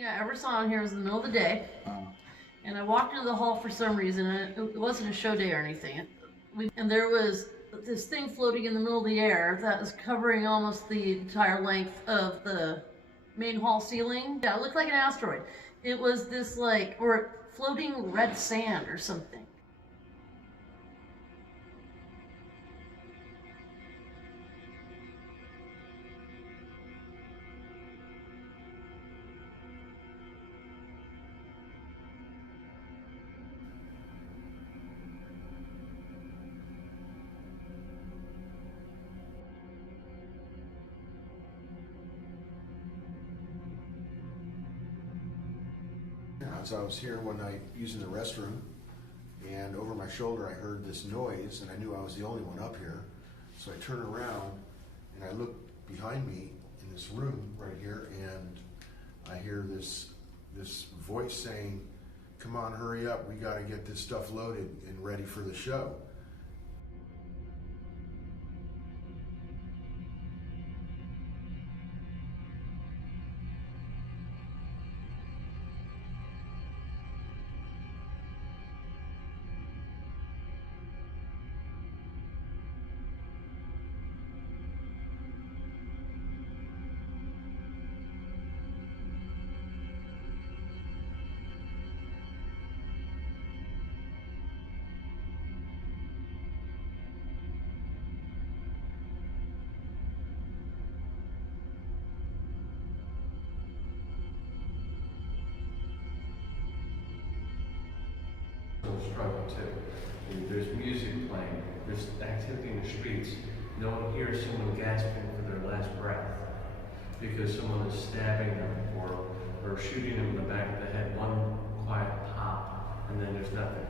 thing I ever saw in here was in the middle of the day. And I walked into the hall for some reason, and it wasn't a show day or anything. And there was this thing floating in the middle of the air that was covering almost the entire length of the main hall ceiling. Yeah, it looked like an asteroid. It was this or floating red sand or something. So I was here one night using the restroom, and over my shoulder I heard this noise, and I knew I was the only one up here. So I turned around and I looked behind me in this room right here, and I hear this voice saying, "Come on, hurry up, we gotta get this stuff loaded and ready for the show." Struggle too. There's music playing, there's activity in the streets. No one hears someone gasping for their last breath because someone is stabbing them or shooting them in the back of the head. One quiet pop, and then there's nothing.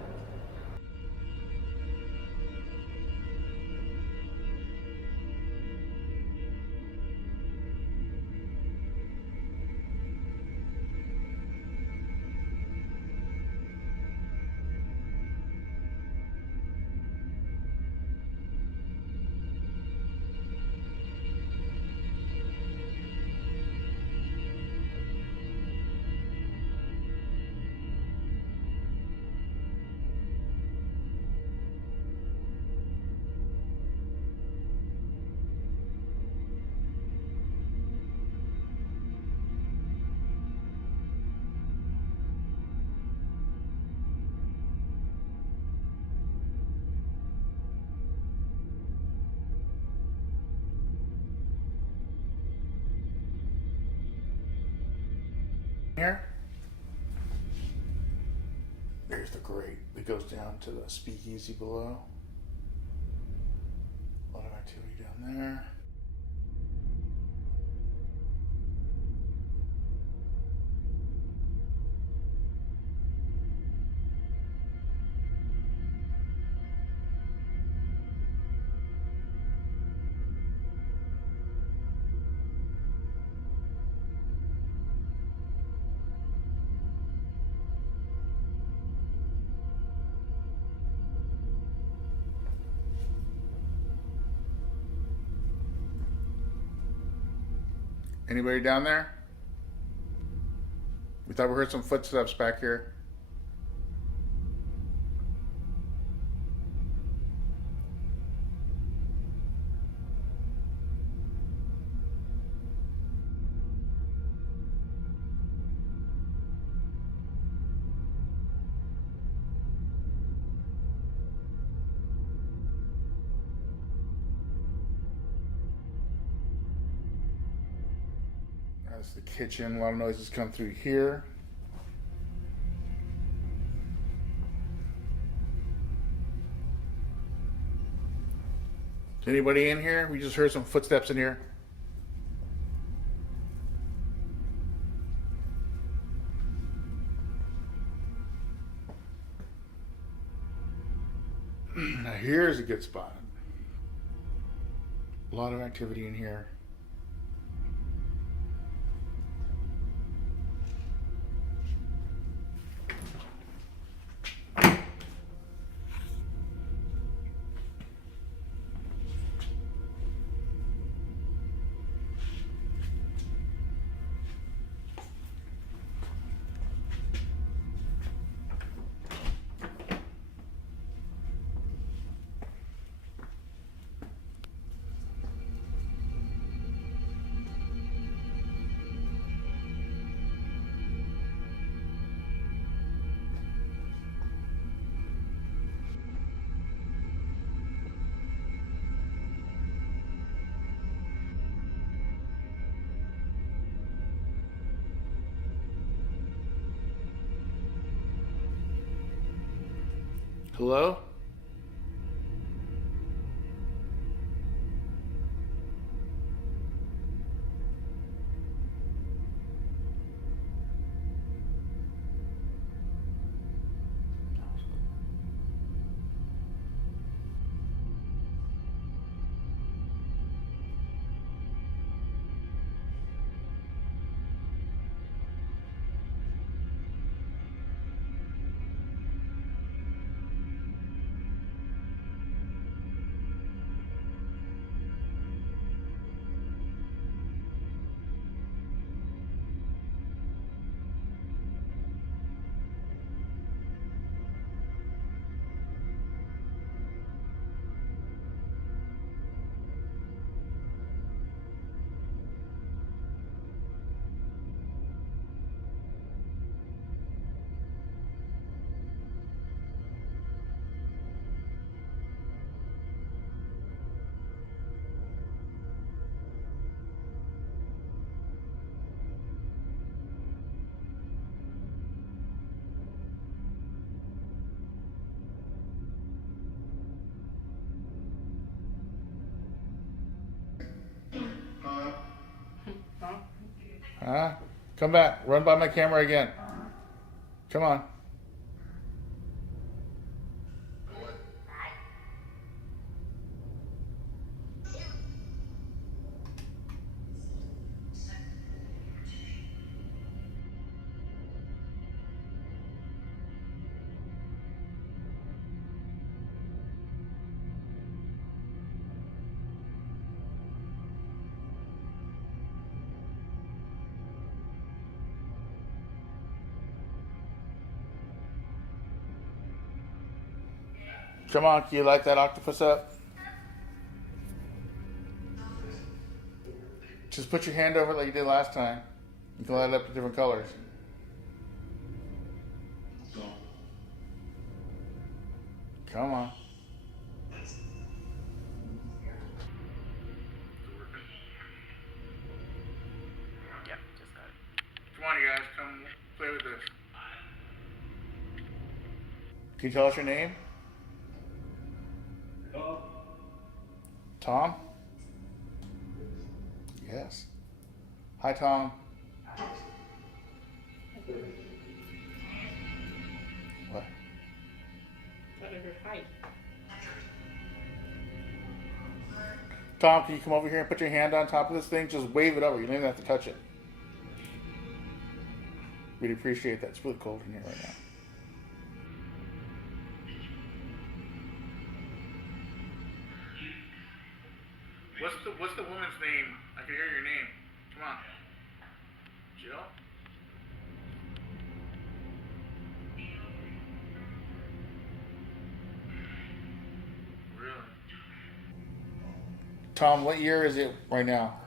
Here, there's the grate that goes down to the speakeasy below. A lot of activity down there. Anybody down there? We thought we heard some footsteps back here. That's the kitchen. A lot of noises come through here. Is anybody in here? We just heard some footsteps in here. Now here's a good spot. A lot of activity in here. Hello? Huh? Come back. Run by my camera again. Come on. Come on, can you light that octopus up? Just put your hand over it like you did last time. You can light it up with different colors. Come on. Yep, just got it. Come on, you guys, come play with this. Can you tell us your name? Tom? Yes. Hi, Tom. What? Tom, can you come over here and put your hand on top of this thing? Just wave it over. You don't even have to touch it. We'd appreciate that. It's really cold in here right now. What's the woman's name? I can hear your name. Come on. Jill? Really? Tom, what year is it right now?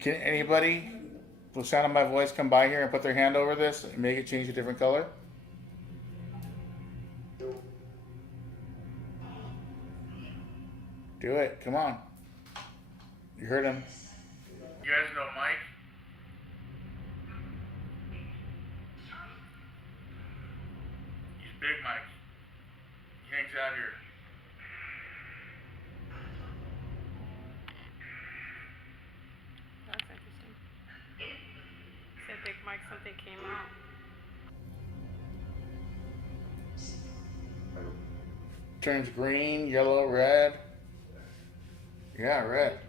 Can anybody, with the sound of my voice, come by here and put their hand over this and make it change a different color? Do it. Come on. You heard him. You guys know Mike? He's Big Mike. He hangs out here. That's interesting. Said Big Mike something came out. Turns green, yellow, red. Yeah, red.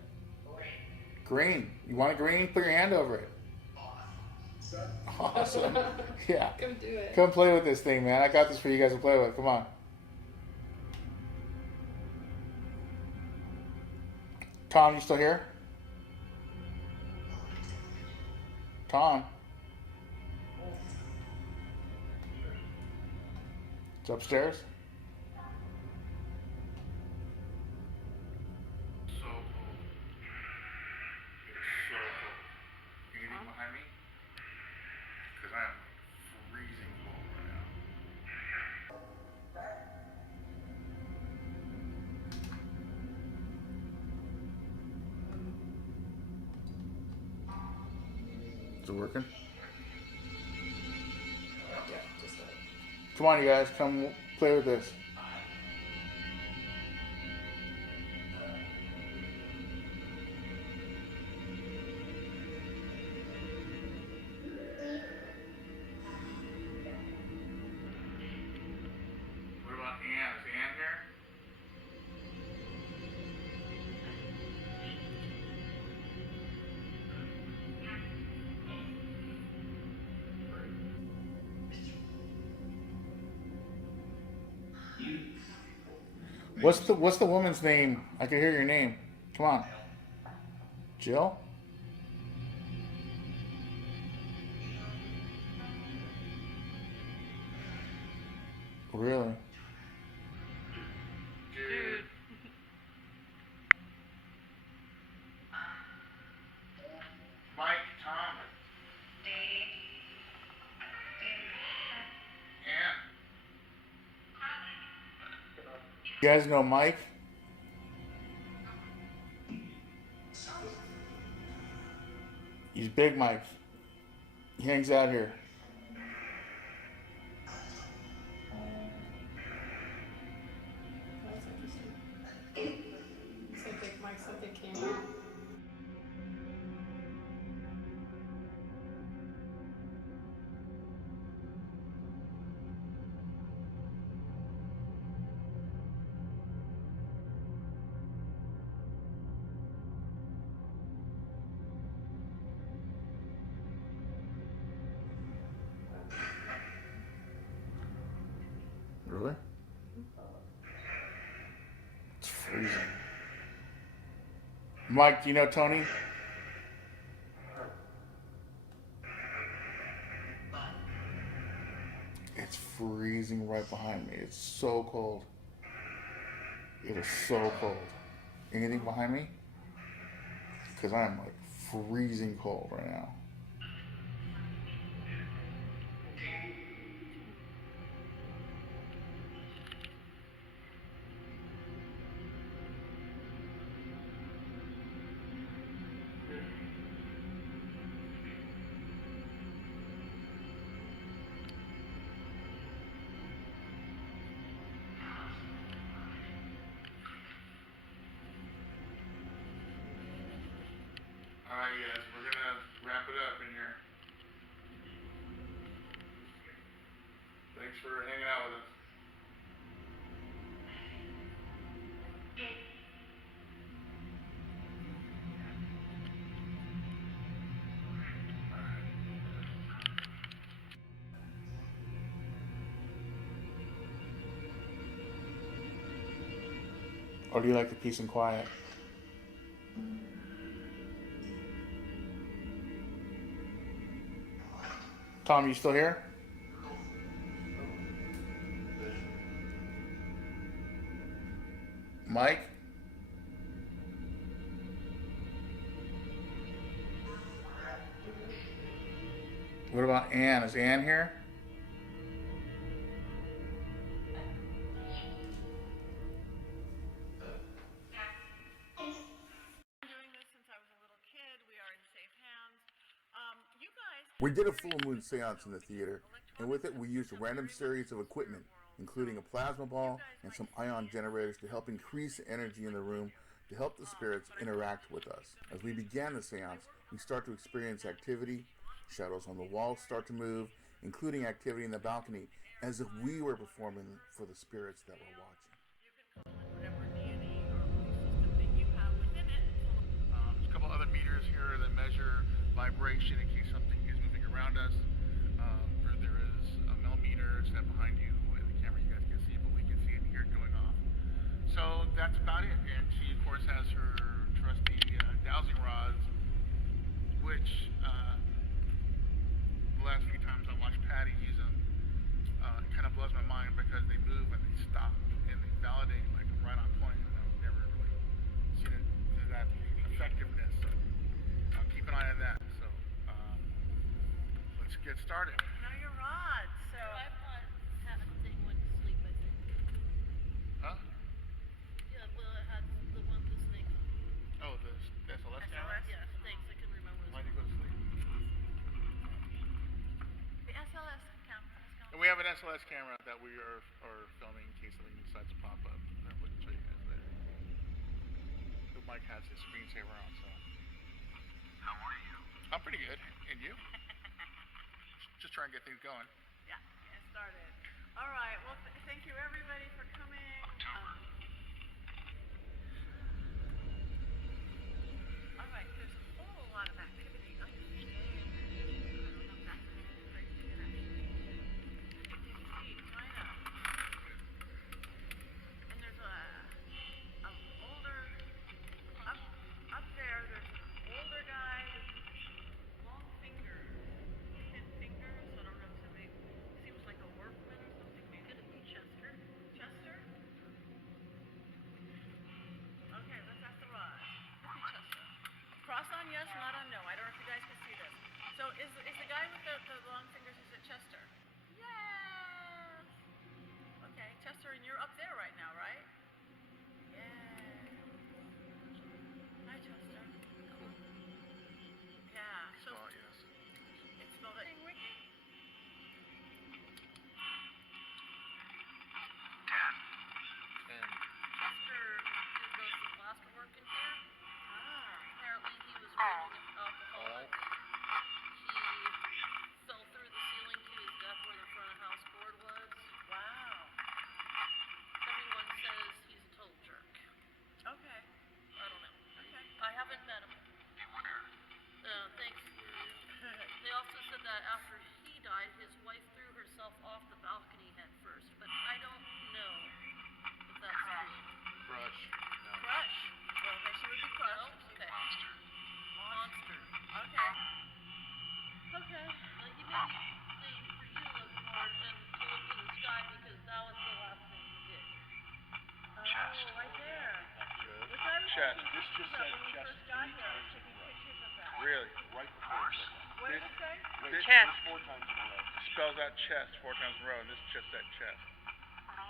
Green. You want it green? Put your hand over it. Awesome. Yeah. Come do it. Come play with this thing, man. I got this for you guys to play with. Come on. Tom, you still here? Tom. It's upstairs. So cold. It's so cold. Anything behind me? Because I am freezing cold right now. Is it working? Yeah, just got it. Come on, you guys. Come play with this. What about Ann? Is Ann here? What's the woman's name? I can hear your name. Come on. Jill? Really? Dude. Mike, Tom. Ann. You guys know Mike? He's Big Mike. He hangs out here. That's interesting. So Big Mike, something came out. Really? It's freezing. Mike, do you know Tony? It's freezing right behind me. It's so cold. It is so cold. Anything behind me? Because I'm like freezing cold right now. Alright, guys, we're gonna wrap it up in here. Thanks for hanging out with us. Or do you like the peace and quiet? Tom, you still here? Mike? What about Ann? Is Ann here? Doing this since I was a little kid. We are in safe hands. You guys. We did a full moon seance in the theater, and with it we used a random series of equipment, including a plasma ball and some ion generators to help increase the energy in the room to help the spirits interact with us. As we began the seance, we start to experience activity, shadows on the walls start to move, including activity in the balcony, as if we were performing for the spirits that were watching. Whatever deity or belief system that you have within it. There's a couple other meters here that measure vibration in case something is moving around us. get started. No, your rods. So iPod had a thing went to sleep, I think. Huh? Yeah, well, it had the one this thing. Oh, the SLS camera? Yeah, thanks. I can remember this. Why'd you go to sleep? the SLS camera has gone. And we have an SLS camera that we are filming in case something decides to pop up. I wouldn't show you guys later. The Mike has his screensaver on, so. How are you? I'm pretty good. And you? Just trying to get things going. Yeah, it started. All right. Well, thank you everybody for coming. All right. There's a whole lot of activity upstairs. I don't know if that's a good place to get actually. Take a seat, kind of. And there's a older up there. There's an older guy with long fingers, thin fingers. I don't know if somebody seems like a workman or something. Maybe it'd be Chester. Chester? Okay, let's ask the Rod. Could be Chester. Cross on yes, not on no. I don't know if you guys can see this. So is the guy with the long fingers, is it Chester? Yes. Okay, Chester, and you're up there right now, right? Yeah. Hi, Chester. Yeah. So Oh, yes. it's spelled out. Wiki? 10. And Chester does some plaster work in here. Ah. Apparently he was running an alcoholic. He fell through the ceiling to his death where the front of house board was. Wow. Everyone says he's a total jerk. Okay. I don't know. Okay. I haven't met him. Beware. Thanks. They also said that after he died, his wife threw herself off the balcony head first, but I don't know if that's true. brush. No. Crush. Well, then she would be crushed. No? Okay. Monster. Monster. Okay. Okay. Well, he made me thing for you, look hard, and to look to the sky because that was the last thing he did. Chest. Oh, right there. Good. Which I was Chest. taking This pictures just of said when we chest first got 3 here. I was times in taking a row. pictures of that. Really? Right before it said that. What did it say? Chest. 4 times in a row. It spells out chest 4 times in a row, and this just said chest.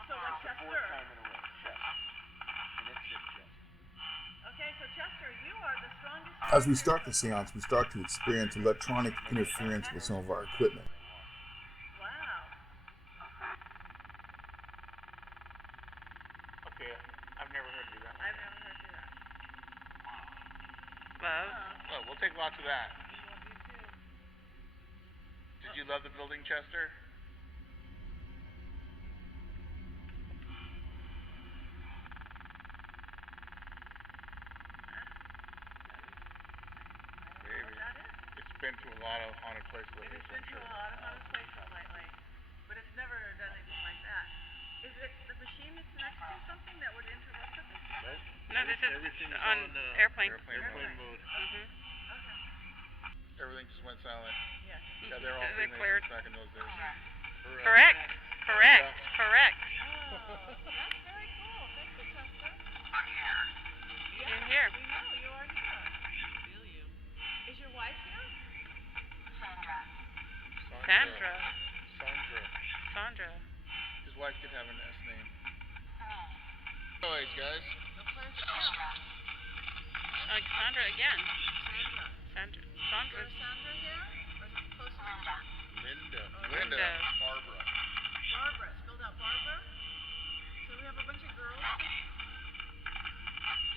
So like It's the 4th Chester. time in a row. Chest. And it said chest. Okay, so Chester, you are the strongest. As we start the seance, we start to experience electronic interference with some of our equipment. Wow. Okay, I've never heard you do that. I've never heard you do that. Love. Oh, we'll take lots of that. We love you too. Did you love the building, Chester? Maybe. What that is? It's been to a lot of haunted places It lately, has so been I'm to sure. a lot of haunted places lately, but it's never done anything like that. Is it the machine that's next to something that would interrupt it? Nope. No, this is Everything's on airplane. Airplane mode. Mm-hmm. Okay. Everything just went silent. Yes. Yeah, they're all Is it Freemasons cleared? back in those days. Correct. Correct. Yeah. Correct. Oh, that's very cool. Thank you, Chester. I'm here. You're here. We know you are here. Feel you. Is your wife here? Sandra. Sandra. His wife could have an S name. Anyways, guys. Alexandra again. Sandra. Sandra. Is Sandra here? Or is it close to Linda. Linda. Barbara. Barbara? Spelled out Barbara? So we have a bunch of girls.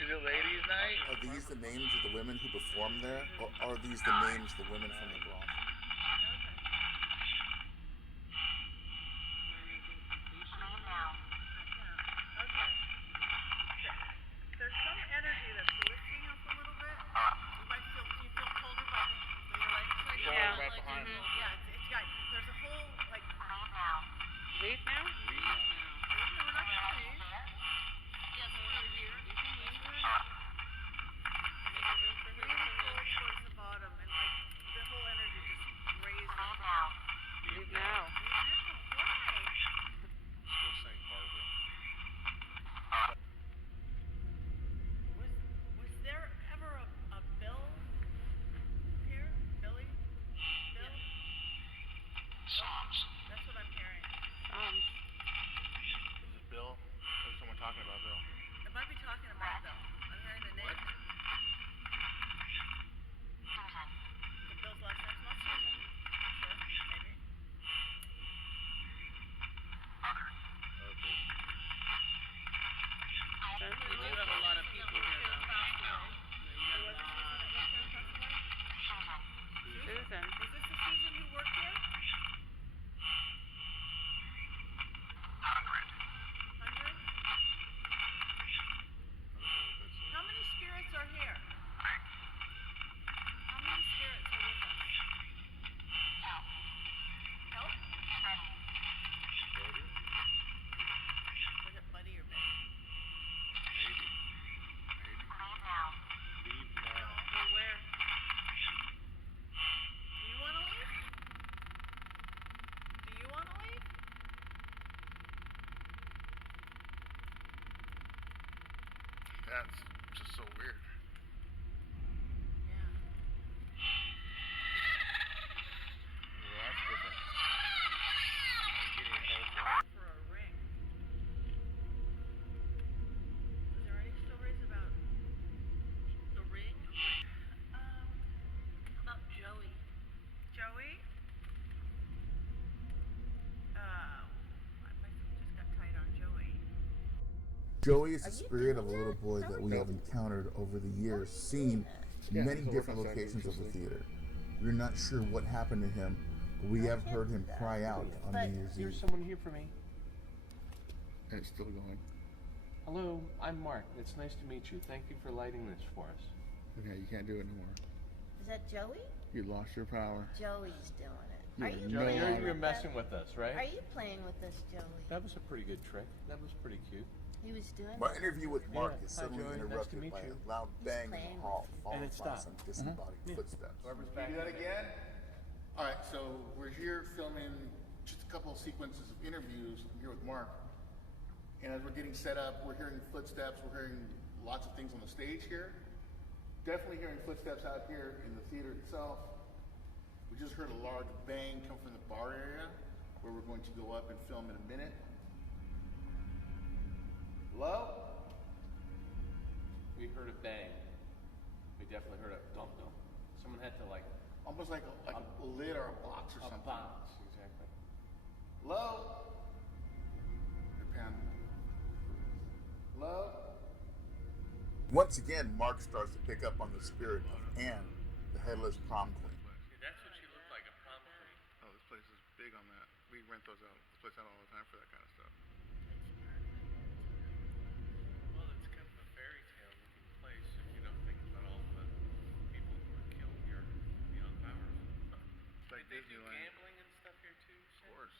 Is it ladies' night? Are these the names of the women who perform there, or are these the names of the women from the brothel? Okay. There's some energy that's lifting up a little bit. You might feel, do you feel colder by your legs right now? Yeah. Right behind me. Yeah, it's got, there's a whole, like, Leave now? we're not gonna leave. Yes, we're here. You can leave. Really cold towards the bottom, and like, the whole energy just That's just so weird. Yeah. Well, that's different. For a ring. Was there any stories about the ring? About Joey. Joey? My feet just got tight on Joey. Joey is the spirit of a little boy that we have encountered over the years, seen many different locations of the theater. We're not sure what happened to him, but we have heard him cry out on New Year's There's Eve. someone here for me. And it's still going. Hello, I'm Mark. It's nice to meet you. Thank you for lighting this for us. Okay, you can't do it anymore. Is that Joey? You lost your power. Joey's doing it. Yeah, Are you no, playing You're with messing us? with us, right? Are you playing with us, Joey? That was a pretty good trick. That was pretty cute. He was doing My it. interview with Mark Yeah. is Hi, suddenly Joey. Nice to interrupted meet by you. a loud bang in playing the hall, with followed And it by stopped. some disembodied footsteps. Whoever's Can back you do that there. again? All right, so we're here filming just a couple of sequences of interviews. I'm here with Mark. And as we're getting set up, we're hearing footsteps. We're hearing lots of things on the stage here. Definitely hearing footsteps out here in the theater itself. We just heard a large bang come from the bar area where we're going to go up and film in a minute. Hello? We heard a bang. We definitely heard a dum dum. Someone had to Almost like a lid or a box or a something. box, exactly. Hello? Japan. Hello? Once again, Mark starts to pick up on the spirit of Anne, the headless prom queen. That's what she looked like, a prom queen. Oh, this place is big on that. We rent those out. This place out all the time for that kind of stuff. Well, it's kind of a fairy tale looking place if you don't think about all the people who were killed here beyond powers. It's like Did they do Disneyland. gambling and stuff here too? Of Sam? course.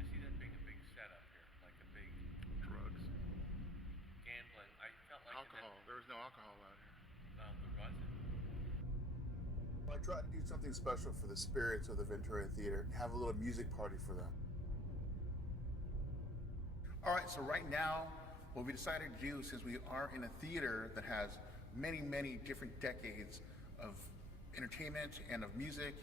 I see that being a big setup here, like a big Drugs. gambling. I felt like Alcohol. There was no alcohol out here. There wasn't. I tried to do something special for the spirits of the Ventura Theater and have a little music party for them. All right, so right now, what we decided to do, since we are in a theater that has many, many different decades of entertainment and of music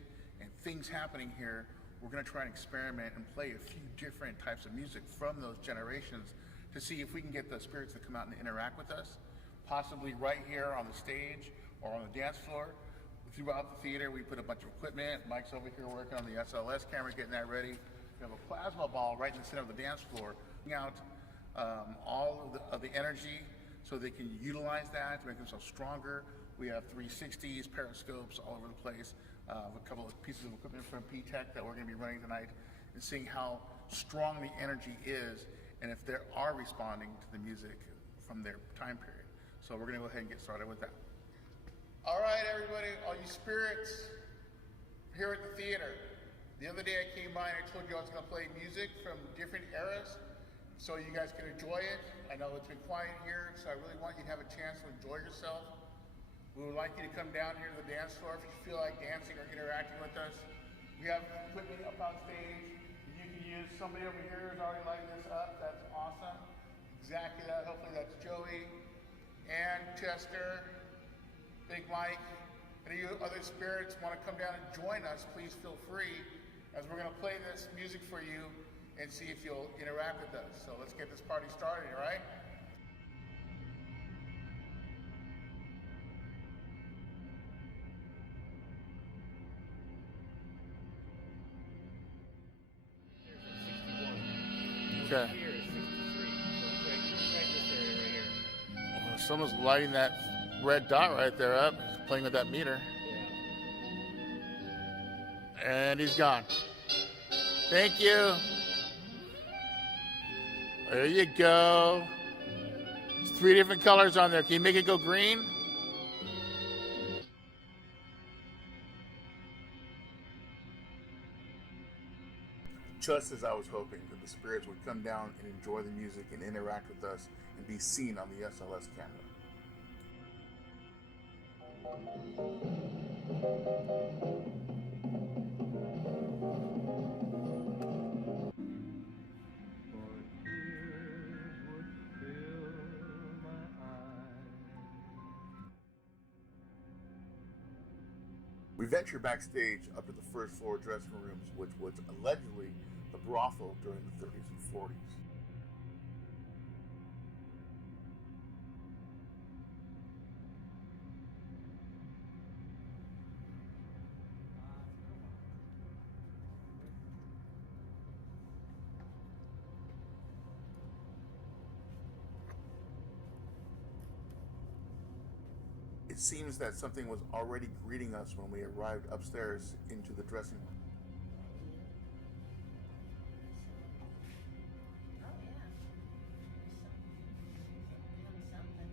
and things happening here, we're going to try and experiment and play a few different types of music from those generations to see if we can get the spirits to come out and interact with us, possibly right here on the stage or on the dance floor. Throughout the theater, we put a bunch of equipment. Mike's over here working on the SLS camera, getting that ready. We have a plasma ball right in the center of the dance floor, out all of the energy so they can utilize that to make themselves stronger. We have 360s, periscopes all over the place, a couple of pieces of equipment from P-Tech that we're going to be running tonight and seeing how strong the energy is and if they are responding to the music from their time period. So we're going to go ahead and get started with that. All right, everybody, all you spirits here at the theater. The other day I came by and I told you I was going to play music from different eras so you guys can enjoy it. I know it's been quiet here, so I really want you to have a chance to enjoy yourself. We would like you to come down here to the dance floor if you feel like dancing or interacting with us. We have equipment up on stage you can use. Somebody over here is already lighting this up. That's awesome. Exactly that. Hopefully that's Joey and Chester, Big Mike. Any of you other spirits want to come down and join us, please feel free, as we're going to play this music for you and see if you'll interact with us. So let's get this party started, all right? Okay. Someone's lighting that red dot right there up, playing with that meter. And he's gone. Thank you. There you go. There's 3 different colors on there. Can you make it go green? Just as I was hoping that the spirits would come down and enjoy the music and interact with us and be seen on the SLS camera. We venture backstage up to the first floor dressing rooms, which was allegedly the brothel during the 30s and 40s. It seems that something was already greeting us when we arrived upstairs into the dressing room. Oh yeah. Doing something.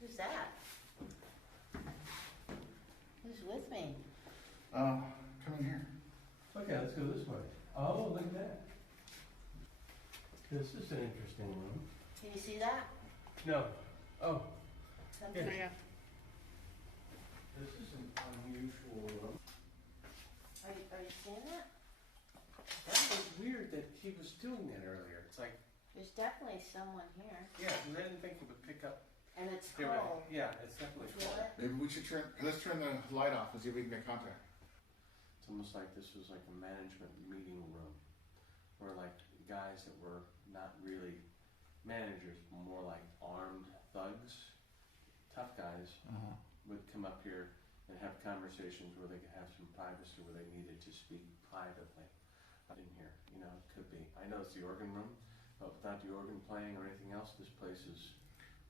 Who's that? Who's with me? Come in here. Okay, let's go this way. Oh, look at that. This is an interesting room. Can you see that? No. Oh, Something. Yeah. this is an unusual room. Are you seeing that? That was weird that he was doing that earlier. It's like, There's definitely someone here, yeah, and I didn't think it would pick up. and it's Here, cold. yeah, it's definitely Feel cold. it? Maybe we should let's turn the light off and see if we can make contact. It's almost like this was like a management meeting room, where like guys that were not really managers, but more like armed thugs, tough guys, would come up here and have conversations where they could have some privacy, where they needed to speak privately. In here, you know, it could be. I know it's the organ room, but without the organ playing or anything else, this place is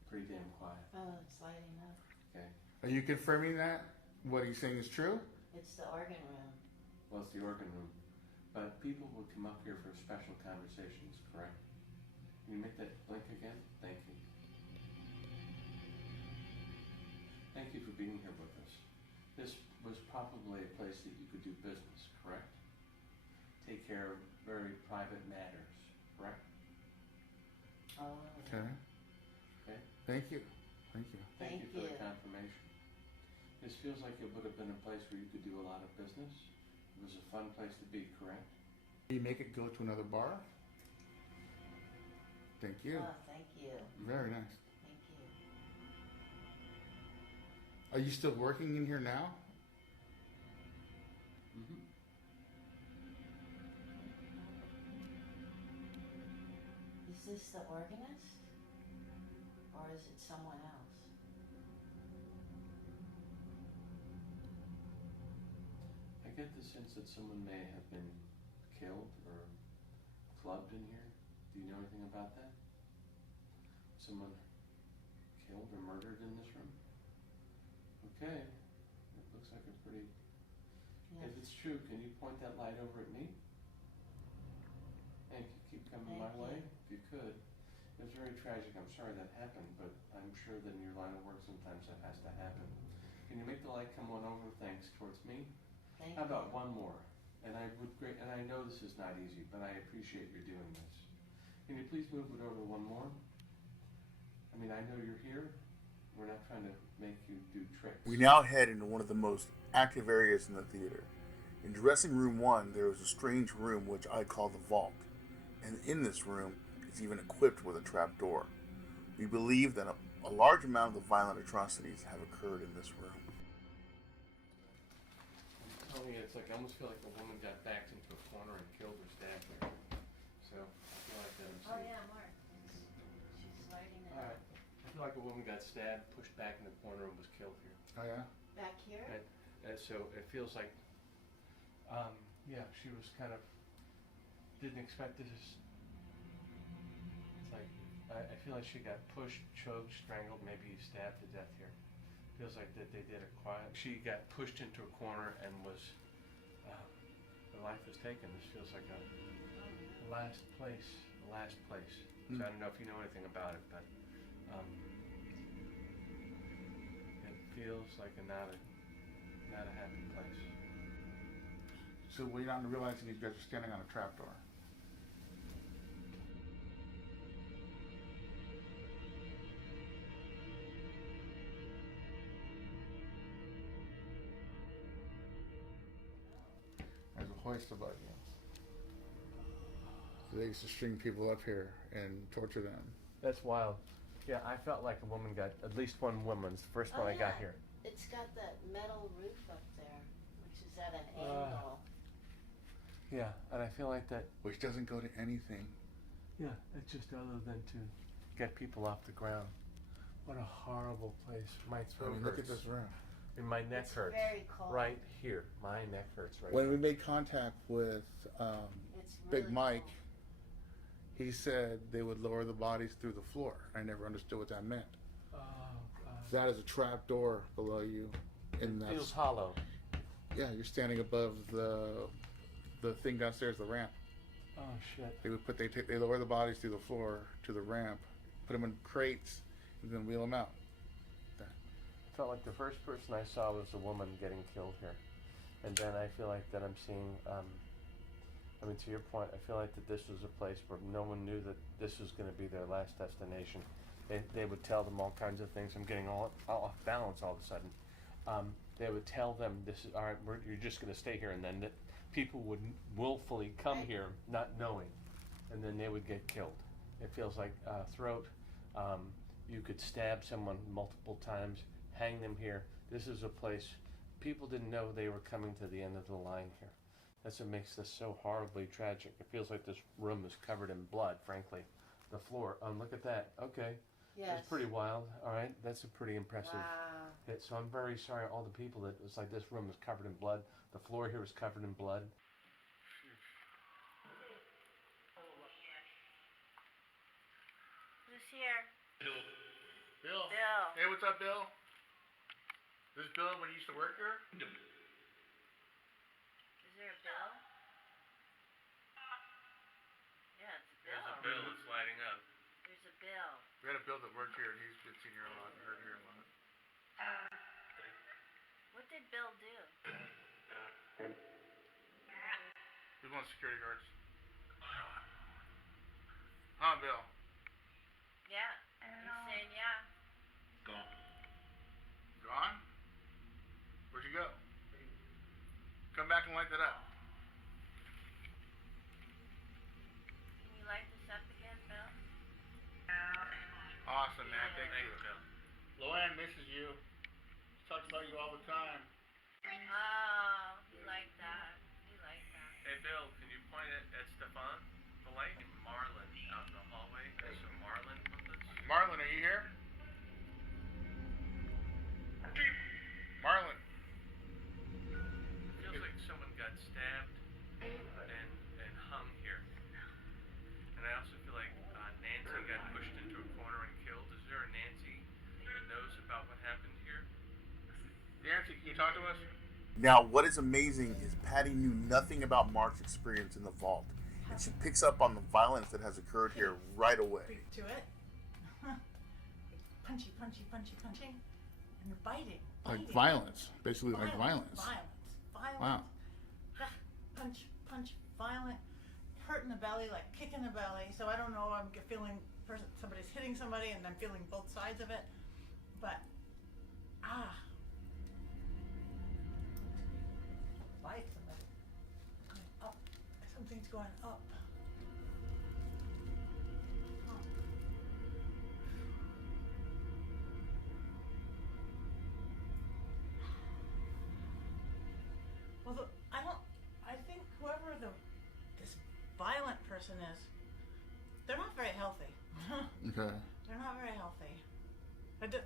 pretty damn quiet. Oh, it's lighting up. Okay. Are you confirming that what he's saying is true? It's the organ room. Well, it's the organ room, but people would come up here for special conversations, correct? Can you make that blink again? Thank you. Thank you for being here with us. This was probably a place that you could do business, correct? Take care of very private matters, correct? Oh. Okay. Okay. Thank you. Thank you. Thank you for the you. confirmation. This feels like it would have been a place where you could do a lot of business. It was a fun place to be, correct? Can you make it go to another bar? Thank you. Oh, thank you. Very nice. Thank you. Are you still working in here now? Mm-hmm. Is this the organist? Or is it someone else? I get the sense that someone may have been killed or clubbed in here. Do you know anything about that? Someone killed or murdered in this room? Okay, it looks like a pretty... Yes. If it's true, can you point that light over at me? Thank you, keep coming my Thank way, you. if you could. It was very tragic, I'm sorry that happened, but I'm sure that in your line of work sometimes that has to happen. Can you make the light come on over, thanks, towards me? Thank How about you. one more? And I know this is not easy, but I appreciate your doing this. Can you please move it over one more? I mean, I know you're here. We're not trying to make you do tricks. We now head into one of the most active areas in the theater. In dressing room 1, there is a strange room which I call the vault. And in this room, it's even equipped with a trap door. We believe that a large amount of the violent atrocities have occurred in this room. I'm telling you, it's like I almost feel like a woman got backed into a corner and killed or stabbed her. So I feel like that I'm Oh seeing. yeah, Mark. She's lighting it All up. right. I feel like a woman got stabbed, pushed back in the corner, and was killed here. Oh yeah? Back here? And so it feels like, yeah, she was kind of, didn't expect this. It's like, I feel like she got pushed, choked, strangled, maybe stabbed to death here. Feels like that they did it quiet. She got pushed into a corner and was, her life was taken. This feels like a last place. So I don't know if you know anything about it, but it feels like not a happy place. So we're not realizing you guys are standing on a trap door. Twice the bug, yeah. They used to string people up here and torture them. That's wild. Yeah, I felt like a woman got, at least one woman's the first one I got here. It's got that metal roof up there, which is at an angle. Yeah, and I feel like that. Which doesn't go to anything. Yeah, it's just other than to get people off the ground. What a horrible place. My throat hurts. Look at this room. And my neck It's hurts. very cold. Right here. My neck hurts right When here. we made contact with It's Big really Mike, cold. he said they would lower the bodies through the floor. I never understood what that meant. Oh, God. That is a trap door below you. It feels hollow. Yeah, you're standing above the thing downstairs, the ramp. Oh, shit. They lower the bodies through the floor to the ramp, put them in crates, and then wheel them out. Felt like the first person I saw was a woman getting killed here. And then I feel like that I'm seeing, I mean, to your point, I feel like that this was a place where no one knew that this was going to be their last destination. They would tell them all kinds of things. I'm getting all off balance all of a sudden. They would tell them, this is, all right, you're just going to stay here. And then people would willfully come here not knowing. And then they would get killed. It feels like throat. You could stab someone multiple times, hang them here. This is a place people didn't know they were coming to the end of the line here. That's what makes this so horribly tragic. It feels like this room is covered in blood, frankly. The floor, look at that. Okay. Yes. That's pretty wild. All right. That's a pretty impressive Wow. hit. So I'm very sorry all the people that it's like this room is covered in blood. The floor here is covered in blood. Who's here? Bill. Bill. Hey, what's up, Bill? This is Bill when you used to work here? Is there a Bill? Yeah, it's a Bill. There's a bill that's lighting up. There's a Bill. We had a Bill that worked here, and he's been seen here a lot and heard here a lot. What did Bill do? He's one of the security guards. Huh, Bill? Yeah. He's saying yeah. Gone? Where'd you go? Come back and light that up. Can you light this up again, Bill? Awesome, man. Thank you. Luann misses you. She talks about you all the time. Oh, he liked that. He liked that. Hey, Bill, can you point at Stefan, the light? Marlon out in the hallway. Is there Marlon with us? Marlon, are you here? Marlon. Feels like someone got stabbed and hung here. And I also feel like Nancy got pushed into a corner and killed. Is there a Nancy that knows about what happened here? Nancy, can you talk to us? Now, what is amazing is Patti knew nothing about Mark's experience in the vault, and she picks up on the violence that has occurred here right away. To it. Punchy, punchy, punchy, punching, and you're biting. Like violence, basically like violence. Violence. Wow. Punch, punch, violent. Hurt in the belly, like kick in the belly. So I don't know. I'm feeling somebody's hitting somebody, and I'm feeling both sides of it. But bite somebody. Up. Something's going up. Well, I think whoever this violent person is, they're not very healthy. Okay. They're not very healthy.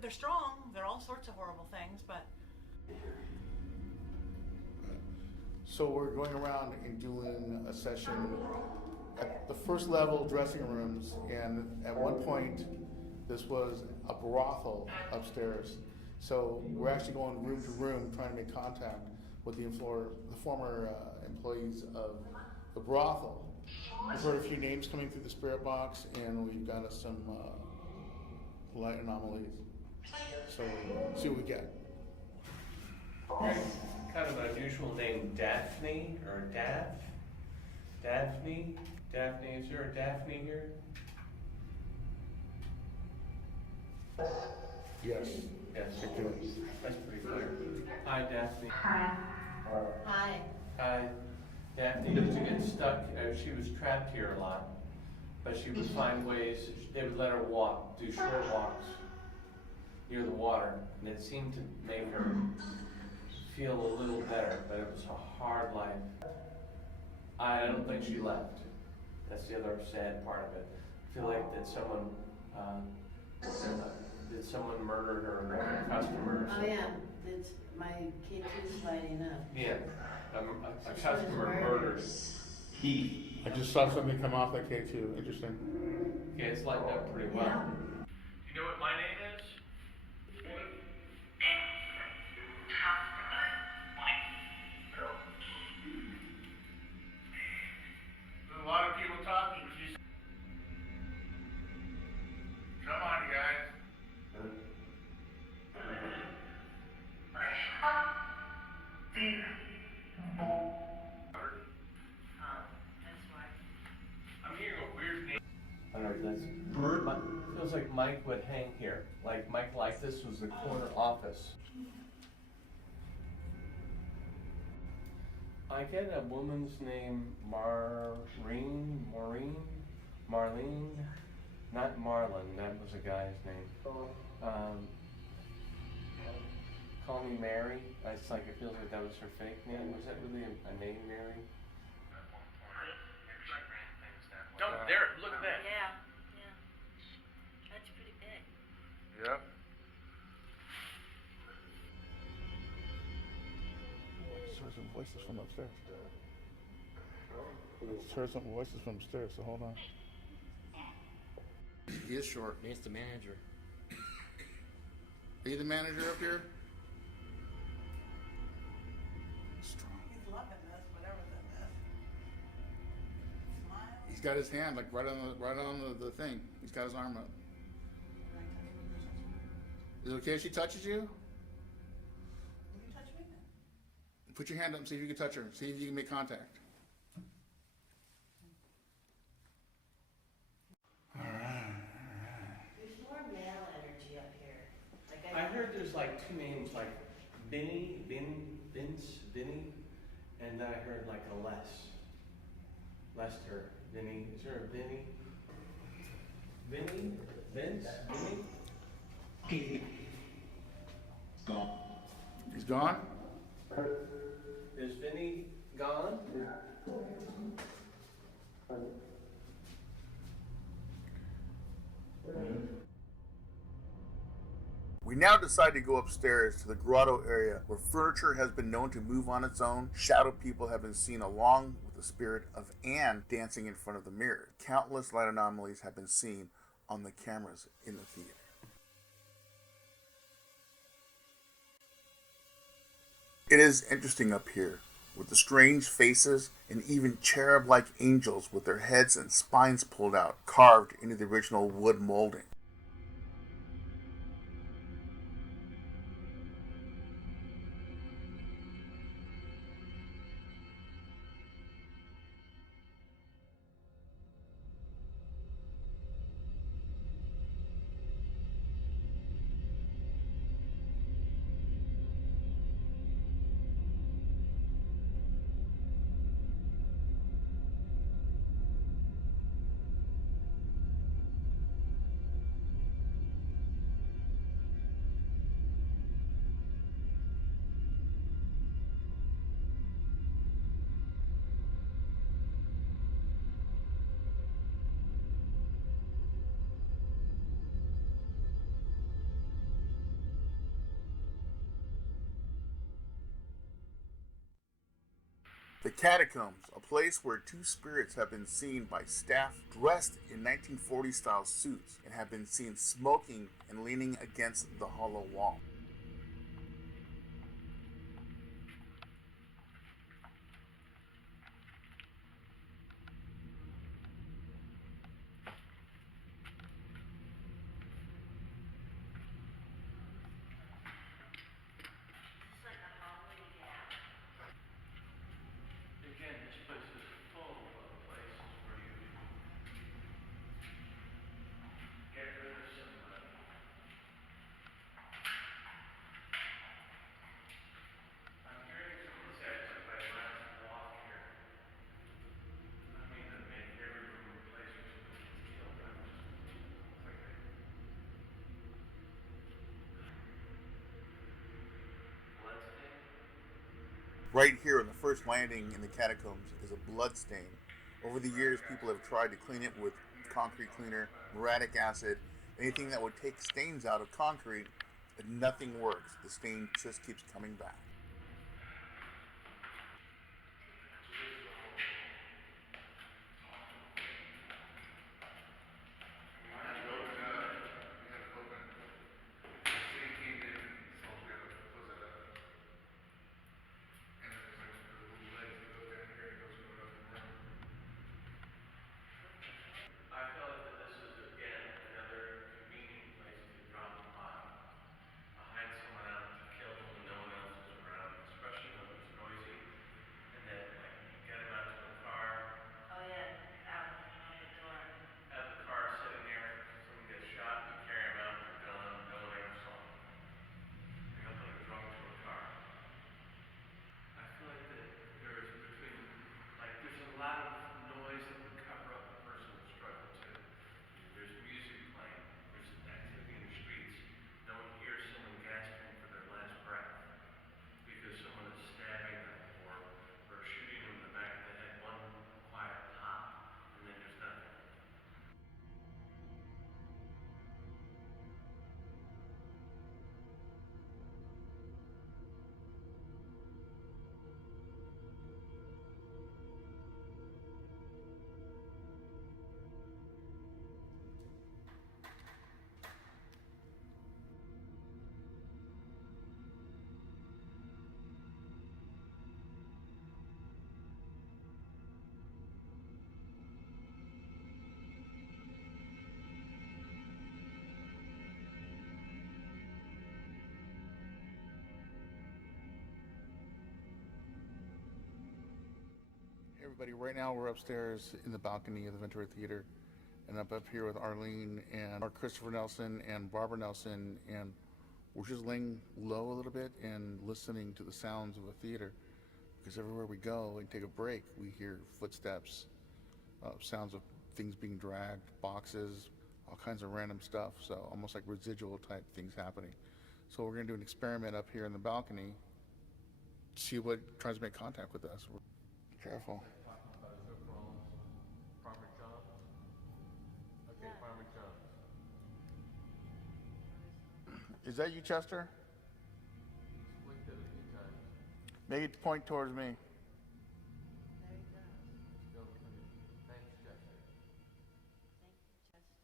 They're strong. They're all sorts of horrible things, but. So we're going around and doing a session at the first level dressing rooms, and at one point, this was a brothel upstairs. So we're actually going room to room trying to make contact with the former employees of the brothel. We've heard a few names coming through the spirit box, and we've got some light anomalies. So see what we get. Kind of an unusual name, Daphne or Daphne. Is there a Daphne here? Yes. Yes. That's pretty clear. Hi, Daphne. Hi. Hi. Daphne used to get stuck, she was trapped here a lot, but she would find ways, they would let her walk, do short walks near the water, and it seemed to make her feel a little better, but it was a hard life. I don't think she left. That's the other sad part of it. I feel like that someone, did someone murder her customer or Oh something? yeah, it's my K2's lighting up. Yeah, a So she was customer murdered. murdered. I just saw something come off that K2. Interesting. Yeah, it's lighted up pretty well. Yeah. You know what my name is? There's a lot of people talking. Come on, you guys. I'm hearing a weird name. I don't know if that's. Feels like Mike would hang here. Like Mike liked this was the corner office. I get a woman's name Marlene, not Marlon, that was a guy's name. Call me Mary. It's like it feels like that was her fake name. Was that really a name, Mary? Don't there! Look at that. Yeah, yeah. That's pretty big. Yep. Just heard some voices from upstairs. Just heard some voices from upstairs, so hold on. He is short. It's the manager. Are you the manager up here? Strong. He's loving this, whatever this is. Smile. He's got his hand like right on the thing. He's got his arm up. Is it okay if she touches you? Will you touch me? Put your hand up and see if you can touch her. See if you can make contact. There's more male energy up here. Like I heard there's like two names, like Vinny, Vince, Vinny, and then I heard like a Lester, Vinny. Is there a Vinny? Vinny? Vince? Vinny? He's gone? Is Vinny gone? We now decide to go upstairs to the grotto area where furniture has been known to move on its own, shadow people have been seen along with the spirit of Anne dancing in front of the mirror. Countless light anomalies have been seen on the cameras in the theater. It is interesting up here, with the strange faces and even cherub-like angels with their heads and spines pulled out, carved into the original wood molding. The Catacombs, a place where two spirits have been seen by staff dressed in 1940 style suits and have been seen smoking and leaning against the hollow wall. Again, this place is full of places where you get rid of some Right here on the first landing in the catacombs is a blood stain. Over the years, people have tried to clean it with concrete cleaner, muriatic acid, anything that would take stains out of concrete, but nothing works. The stain just keeps coming back. I feel like that this is, again, another convenient place to drop a body. Hide someone out to kill them when no one else is around, especially when it's noisy. And then, like, get them out to a car, Oh yeah, out the door. have the car sitting there, someone gets shot, you carry them out, they're gone, no one ever saw them. You don't put a drunk to a car. I feel like that there's between, like, there's a lot of noise that would cover up a person's struggle too. There's music playing, there's activity in the streets. No one hears someone gasping for their last breath because someone is stabbing them or shooting them in the back of the head. One quiet pop, and then there's nothing. Hey everybody, right now we're upstairs in the balcony of the Ventura Theater, and I'm up here with Arlene and our Christopher Nelson and Barbara Nelson, and we're just laying low a little bit and listening to the sounds of a theater, because everywhere we go and take a break, we hear footsteps, sounds of things being dragged, boxes, all kinds of random stuff, so almost like residual type things happening. So we're going to do an experiment up here in the balcony, see what tries to make contact with us. Be careful. Farmer John? Okay, Farmer John. Is that you, Chester? Flicked it a few times. Make it point towards me. There you go. Still pretty. Thanks, Chester. Thank you, Chester.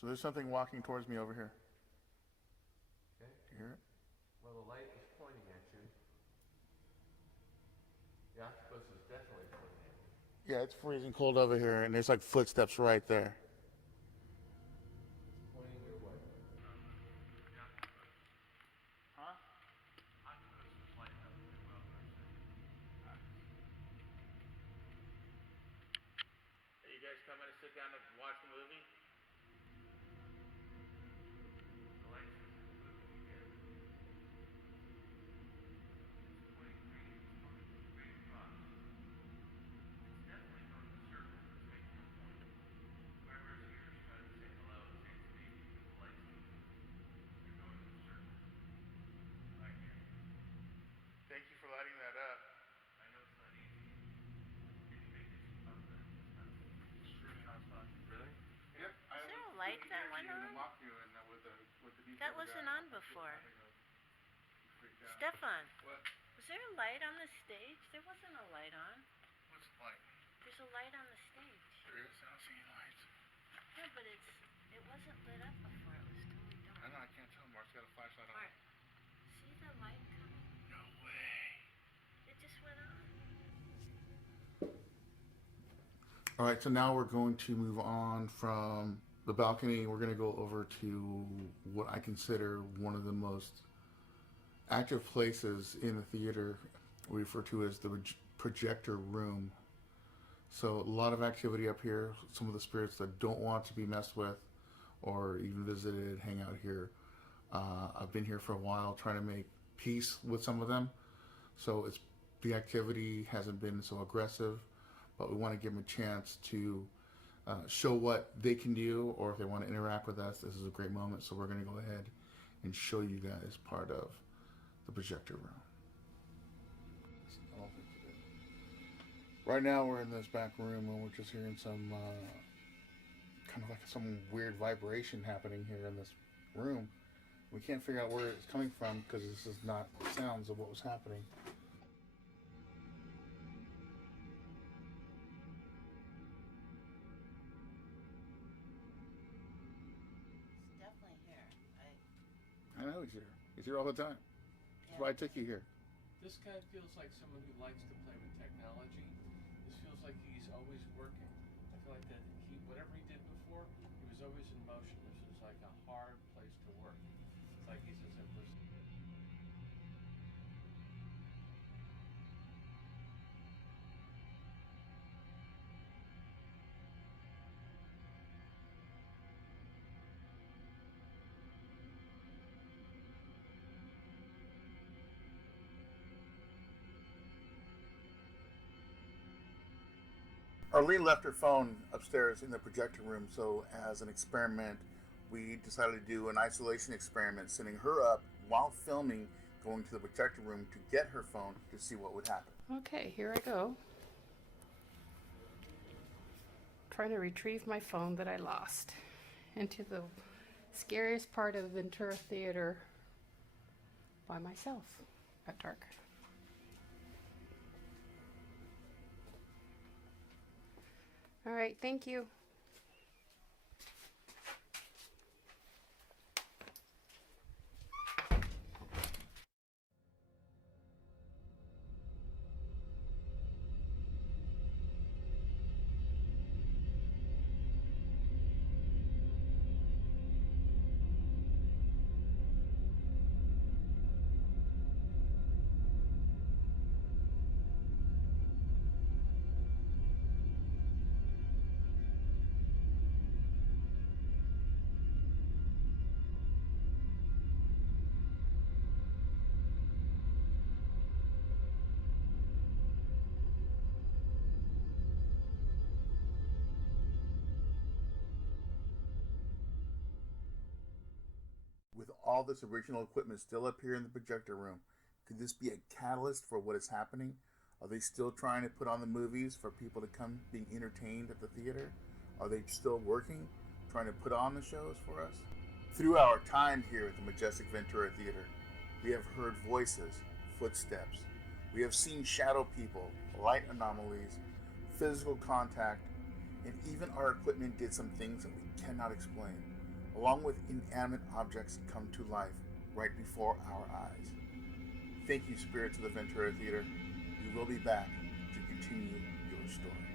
So there's something walking towards me over here. Okay. You hear it? Well, the light is pointing at you. The octopus is definitely pointing at you. Yeah, it's freezing cold over here, and there's like footsteps right there. It's pointing your way. Huh? Octopus is lighting up pretty well, Hey, you guys coming to sit down and watch the movie? The light is moving again. It's pointing green. It's pointing straight across. It's definitely going in a circle. It's making a point. Whoever's here is trying to say hello and say it's me because the light's moving. You're going in a circle. Right here. Thank you for lighting that up. I know it's not easy. Can you make this up then? It's really not fun. Really? Yep. Is there a light that went on? That wasn't on before. Stefan, What? was there a light on the stage? There wasn't a light on. What's the light? There's a light on the stage. There is. I don't see any lights. Yeah, but it wasn't lit up before. It was totally dark. I know. I can't tell. Mark's got a flashlight on. Mark, see the light coming? No way. It just went on. All right, so now we're going to move on from the balcony. We're going to go over to what I consider one of the most active places in the theater, we refer to as the projector room. So a lot of activity up here. Some of the spirits that don't want to be messed with or even visited hang out here. I've been here for a while trying to make peace with some of them. So the activity hasn't been so aggressive, but we want to give them a chance to show what they can do, or if they want to interact with us, this is a great moment. So we're going to go ahead and show you guys part of the projector room. Right now we're in this back room and we're just hearing some kind of like some weird vibration happening here in this room. We can't figure out where it's coming from because this is not sounds of what was happening. It's definitely here. I know he's here. He's here all the time. That's why I took you here. This guy feels like someone who likes to play with technology. This feels like he's always working. I feel like that whatever he did before, he was always in motion. This is like a hard place to work. It's like he's as if this. Arlene left her phone upstairs in the projector room, so as an experiment, we decided to do an isolation experiment, sending her up while filming, going to the projector room to get her phone to see what would happen. Okay, here I go. Trying to retrieve my phone that I lost into the scariest part of Ventura Theater by myself at dark. All right, thank you. With all this original equipment still up here in the projector room, could this be a catalyst for what is happening? Are they still trying to put on the movies for people to come being entertained at the theater? Are they still working, trying to put on the shows for us? Through our time here at the Majestic Ventura Theater, we have heard voices, footsteps. We have seen shadow people, light anomalies, physical contact, and even our equipment did some things that we cannot explain, along with inanimate objects come to life right before our eyes. Thank you, spirits of the Ventura Theater. We will be back to continue your story.